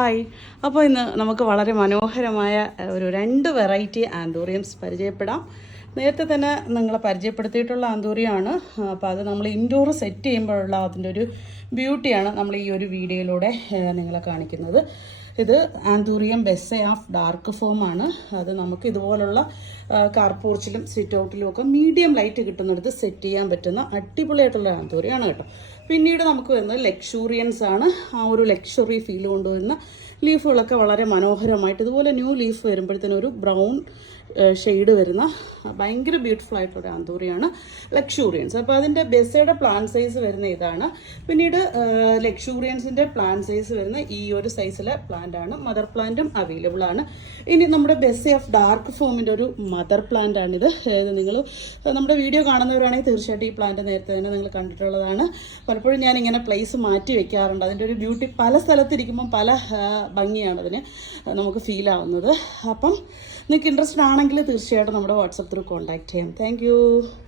Hi. അപ്പോൾ ഇന്ന് നമുക്ക് വളരെ മനോഹരമായ ഒരു 2 വെറൈറ്റി ആന്തൂറിയംസ് പരിചയപ്പെടാം. നേരത്തെ തന്നെ നിങ്ങളെ പരിചയപ്പെടുത്തിയിട്ടുള്ള ആന്തൂറിയമാണ്. അപ്പോൾ അത് നമ്മൾ ഇൻഡോർ സെറ്റ് ചെയ്യുമ്പോഴുള്ള അതിൻ്റെ ഒരു ബ്യൂട്ടിയാണ് നമ്മൾ ഈ ഒരു വീഡിയോയിലൂടെ നിങ്ങളെ കാണിക്കുന്നത്. ഇത് ആന്തൂറിയം ബെസ്സെ ഓഫ് ഡാർക്ക് ഫോം ആണ്. അത് നമുക്ക് ഇതുപോലുള്ള കാർ പോർച്ചിലും സിറ്റ് ഔട്ടിലും ഒക്കെ മീഡിയം ലൈറ്റ് കിട്ടുന്നിടത്ത് സെറ്റ് ചെയ്യാൻ പറ്റുന്ന അടിപൊളിയായിട്ടുള്ള ആന്തൂറിയാണ് കേട്ടോ. പിന്നീട് നമുക്ക് വരുന്നത് ലക്ഷൂറിയൻസ് ആണ്. ആ ഒരു ലക്ഷറി ഫീൽ കൊണ്ടുവരുന്ന ലീഫുകളൊക്കെ വളരെ മനോഹരമായിട്ട് ഇതുപോലെ ന്യൂ ലീഫ് വരുമ്പോഴത്തേനും ഒരു ബ്രൗൺ ഷെയ്ഡ് വരുന്ന ഭയങ്കര ബ്യൂട്ടിഫുൾ ആയിട്ടുള്ള ഒരു ആന്തൂറിയാണ് ലക്ഷൂറിയൻസ്. അപ്പോൾ അതിൻ്റെ ബെസ്സയുടെ പ്ലാൻ സൈസ് വരുന്ന ഇതാണ്. പിന്നീട് ലക്ഷൂറിയൻസിൻ്റെ പ്ലാൻ സൈസ് വരുന്ന ഈ ഒരു സൈസിലെ പ്ലാന്റ് ആണ്. മദർ പ്ലാന്റും അവൈലബിൾ ആണ്. ഇനി നമ്മുടെ ബെസ്സെ ഓഫ് ഡാർക്ക് ഫോമിൻ്റെ ഒരു മദർ പ്ലാന്റ് ആണിത്. നിങ്ങൾ നമ്മുടെ വീഡിയോ കാണുന്നവരാണെങ്കിൽ തീർച്ചയായിട്ടും ഈ പ്ലാന്റ് നേരത്തെ തന്നെ നിങ്ങൾ കണ്ടിട്ടുള്ളതാണ്. പലപ്പോഴും ഞാൻ ഇങ്ങനെ പ്ലേസ് മാറ്റി വെക്കാറുണ്ട്. അതിൻ്റെ ഒരു ബ്യൂട്ടി പല സ്ഥലത്തിരിക്കുമ്പം പല ഭംഗിയാണ് അതിന് നമുക്ക് ഫീൽ ആവുന്നത്. അപ്പം നിങ്ങൾക്ക് ഇൻട്രസ്റ്റഡ് ആണെങ്കിൽ തീർച്ചയായിട്ടും നമ്മുടെ വാട്സപ്പ് ത്രൂ കോൺടാക്ട് ചെയ്യാം. താങ്ക്